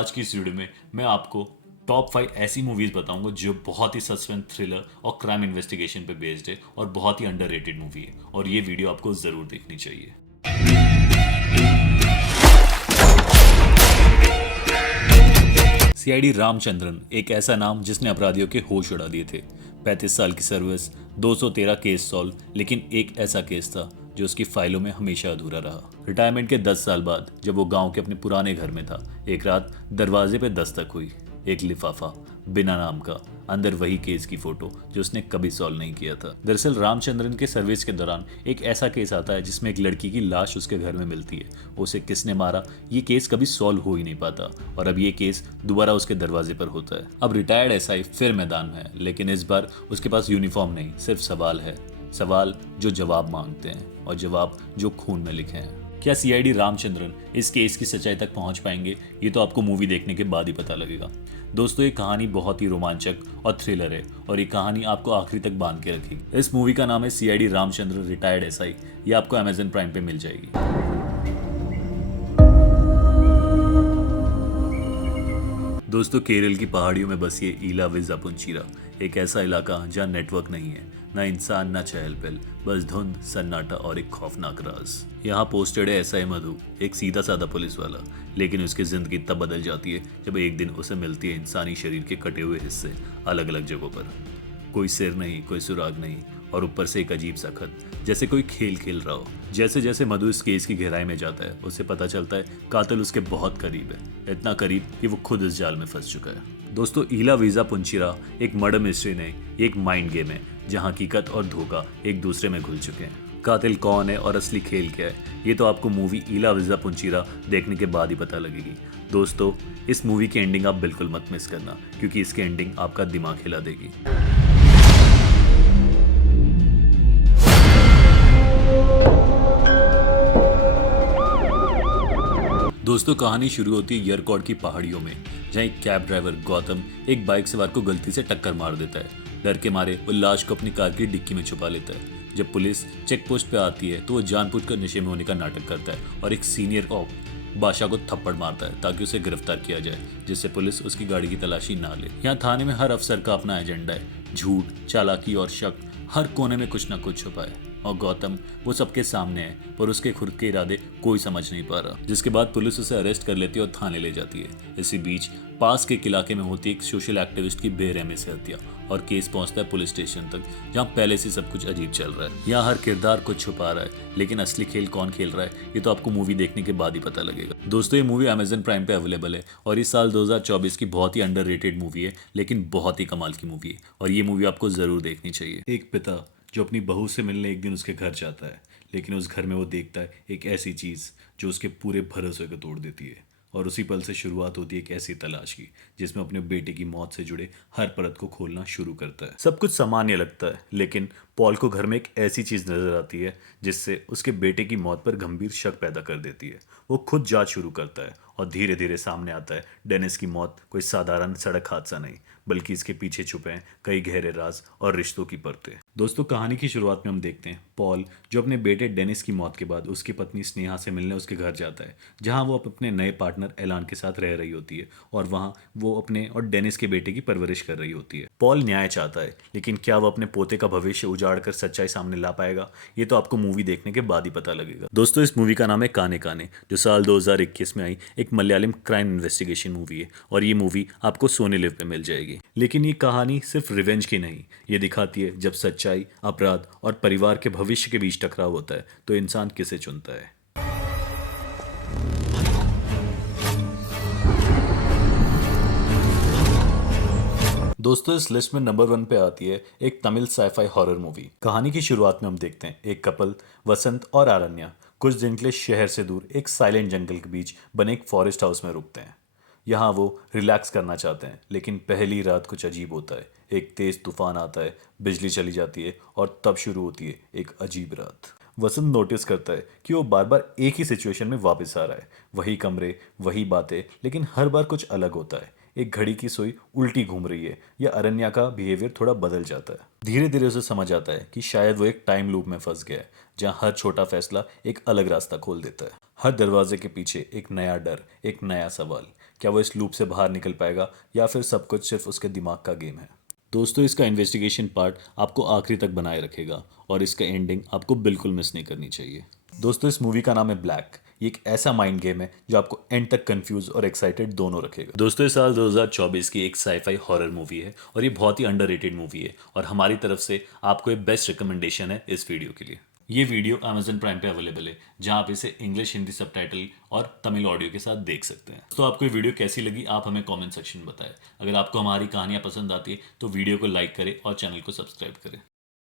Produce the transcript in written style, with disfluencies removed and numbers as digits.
आज की इस वीडियो में मैं आपको टॉप 5 ऐसी मूवीज बताऊंगा जो बहुत ही सस्पेंस थ्रिलर और क्राइम इन्वेस्टिगेशन पे बेस्ड है और बहुत ही अंडररेटेड मूवी है और ये वीडियो आपको जरूर देखनी चाहिए। सीआईडी रामचंद्रन एक ऐसा नाम जिसने अपराधियों के होश उड़ा दिए थे। 35 साल की सर्विस, 213 केस सॉल्व, लेकिन एक ऐसा केस था जो उसकी फाइलों में हमेशा अधूरा रहा। रिटायरमेंट के 10 साल बाद जब वो गांव के अपने पुराने घर में था, एक रात दरवाजे पे दस्तक हुई। एक लिफाफा बिना नाम का, अंदर वही केस की फोटो जो उसने कभी सॉल्व नहीं किया था। दरअसल रामचंद्रन के सर्विस के दौरान एक ऐसा केस आता है जिसमें एक लड़की की लाश उसके घर में मिलती है। उसे किसने मारा ये केस कभी सॉल्व हो ही नहीं पाता और अब ये केस दोबारा उसके दरवाजे पर होता है। अब रिटायर्ड एसआई फिर मैदान में है, लेकिन इस बार उसके पास यूनिफॉर्म नहीं, सिर्फ सवाल है। सवाल जो जवाब मांगते हैं और जवाब जो खून में लिखे हैं। क्या सीआईडी रामचंद्रन इस केस की सच्चाई तक पहुंच पाएंगे? ये तो आपको मूवी देखने के बाद ही पता लगेगा। दोस्तों, ये कहानी बहुत ही रोमांचक और थ्रिलर है और ये कहानी आपको आखिरी तक बांध के रखेगी। इस मूवी का नाम है सीआईडी रामचंद्र रिटायर्ड एसआई। ये आपको अमेजन प्राइम पे मिल जाएगी। दोस्तों, केरल की पहाड़ियों में बसी है इला विज़ा पुंचीरा, एक ऐसा इलाका जहाँ नेटवर्क नहीं है, ना इंसान ना चहल पहल, बस धुंध, सन्नाटा और एक खौफनाक राज। यहाँ पोस्टेड है एसआई मधु, एक सीधा साधा पुलिस वाला, लेकिन उसकी जिंदगी तब बदल जाती है जब एक दिन उसे मिलती है इंसानी शरीर के कटे हुए हिस्से अलग अलग जगहों पर। कोई सिर नहीं, कोई सुराग नहीं और ऊपर से एक अजीब सा खत, जैसे कोई खेल खेल रहा हो। जैसे जैसे मधु इस केस की गहराई में जाता है, उसे पता चलता है कातिल उसके बहुत करीब है, इतना करीब कि वो खुद इस जाल में फंस चुका है। दोस्तों, इला विज़ा पुंचीरा एक मर्डर मिस्ट्री नहीं, एक माइंड गेम है जहाँ हकीकत और धोखा एक दूसरे में घुल चुके हैं। कातिल कौन है और असली खेल क्या है, ये तो आपको मूवी इला विज़ा पुंचीरा देखने के बाद ही पता लगेगी। दोस्तों, इस मूवी की एंडिंग आप बिल्कुल मत मिस करना, क्योंकि इसकी एंडिंग आपका दिमाग हिला देगी। दोस्तों, कहानी शुरू होती है यरकॉड की पहाड़ियों में, जहाँ एक कैब ड्राइवर गौतम एक बाइक सवार को गलती से टक्कर मार देता है। डर के मारे वो लाश को अपनी कार की डिक्की में छुपा लेता है। जब पुलिस चेक पोस्ट पे आती है तो वो जानबूझकर नशे में होने का नाटक करता है और एक सीनियर कॉप बादशाह को थप्पड़ मारता है ताकि उसे गिरफ्तार किया जाए, जिससे पुलिस उसकी गाड़ी की तलाशी ना ले। यहाँ थाने में हर अफसर का अपना एजेंडा है, झूठ, चालाकी और शक हर कोने में कुछ ना कुछ छुपा है और गौतम वो सबके सामने है, पर उसके खुद के इरादे कोई समझ नहीं पा रहा, जिसके बाद पुलिस उसे अरेस्ट कर लेती है और थाने ले जाती है। इसी बीच पास के इलाके में होती एक सोशल एक्टिविस्ट की बेरहमी से हत्या और केस पहुंचता है पुलिस स्टेशन तक, जहां पहले से सब कुछ अजीब चल रहा है। यहाँ हर किरदार कुछ छुपा रहा है, लेकिन असली खेल कौन खेल रहा है ये तो आपको मूवी देखने के बाद ही पता लगेगा। दोस्तों, ये मूवी अमेजन प्राइम पे अवेलेबल है और इस साल 2024 की बहुत ही अंडररेटेड मूवी है, लेकिन बहुत ही कमाल की मूवी है और ये मूवी आपको जरूर देखनी चाहिए। एक पिता जो अपनी बहू से मिलने एक दिन उसके घर जाता है, लेकिन उस घर में वो देखता है एक ऐसी चीज़ जो उसके पूरे भरोसे को तोड़ देती है और उसी पल से शुरुआत होती है एक ऐसी तलाश की जिसमें अपने बेटे की मौत से जुड़े हर परत को खोलना शुरू करता है। सब कुछ सामान्य लगता है, लेकिन पॉल को घर में एक ऐसी चीज़ नजर आती है जिससे उसके बेटे की मौत पर गंभीर शक पैदा कर देती है। वो खुद जांच शुरू करता है और धीरे धीरे सामने आता है डेनिस की मौत कोई साधारण सड़क हादसा नहीं, बल्कि इसके पीछे छुपे हैं कई गहरे राज और रिश्तों की परतें। दोस्तों, कहानी की शुरुआत में हम देखते हैं पॉल जो अपने बेटे डेनिस की मौत के बाद उसकी पत्नी स्नेहा से मिलने उसके घर जाता है, जहां वो अपने नए पार्टनर एलान के साथ रह रही होती है और वहां वो अपने और डेनिस के बेटे की परवरिश कर रही होती है। पॉल न्याय चाहता है, लेकिन क्या वो अपने पोते का भविष्य उजाड़ कर सच्चाई सामने ला पाएगा ये तो आपको मूवी देखने के बाद ही पता लगेगा। दोस्तों, इस मूवी का नाम है काने काने, जो साल 2021 में आई एक मलयालम क्राइम इन्वेस्टिगेशन मूवी है और ये मूवी आपको सोनी लिव पे मिल जाएगी। लेकिन ये कहानी सिर्फ रिवेंज की नहीं, ये दिखाती है जब सच्चाई, अपराध और परिवार के भविष्य के बीच टकराव होता है तो इंसान किसे चुनता है। दोस्तों, इस लिस्ट में नंबर 1 पे आती है एक तमिल साइफाई हॉरर मूवी। कहानी की शुरुआत में हम देखते हैं एक कपल वसंत और आरण्या कुछ दिन के लिए शहर से दूर एक साइलेंट जंगल के बीच बने एक फॉरेस्ट हाउस में रुकते हैं। यहाँ वो रिलैक्स करना चाहते हैं, लेकिन पहली रात कुछ अजीब होता है। एक तेज तूफान आता है, बिजली चली जाती है और तब शुरू होती है एक अजीब रात। वसंत नोटिस करता है कि वो बार बार एक ही सिचुएशन में वापस आ रहा है, वही कमरे, वही बातें, लेकिन हर बार कुछ अलग होता है। एक घड़ी की सुई उल्टी घूम रही है या अरण्या का बिहेवियर थोड़ा बदल जाता है। धीरे धीरे उसे समझ आता है कि शायद वो एक टाइम लूप में फंस गया है, जहाँ हर छोटा फैसला एक अलग रास्ता खोल देता है। हर दरवाजे के पीछे एक नया डर, एक नया सवाल। क्या वो इस लूप से बाहर निकल पाएगा या फिर सब कुछ सिर्फ उसके दिमाग का गेम है। दोस्तों, इसका इन्वेस्टिगेशन पार्ट आपको आखिरी तक बनाए रखेगा और इसका एंडिंग आपको बिल्कुल मिस नहीं करनी चाहिए। दोस्तों, इस मूवी का नाम है ब्लैक। ये एक ऐसा माइंड गेम है जो आपको एंड तक कंफ्यूज और एक्साइटेड दोनों रखेगा। दोस्तों, इस साल 2024 की एक साईफाई हॉरर मूवी है और ये बहुत ही अंडररेटेड मूवी है और हमारी तरफ से आपको एक बेस्ट रिकमेंडेशन है इस वीडियो के लिए। ये वीडियो Amazon प्राइम पे अवेलेबल है, जहां आप इसे इंग्लिश, हिंदी सबटाइटल और तमिल ऑडियो के साथ देख सकते हैं। तो आपको ये वीडियो कैसी लगी आप हमें कमेंट सेक्शन में बताएं। अगर आपको हमारी कहानियां पसंद आती है तो वीडियो को लाइक करें और चैनल को सब्सक्राइब करें।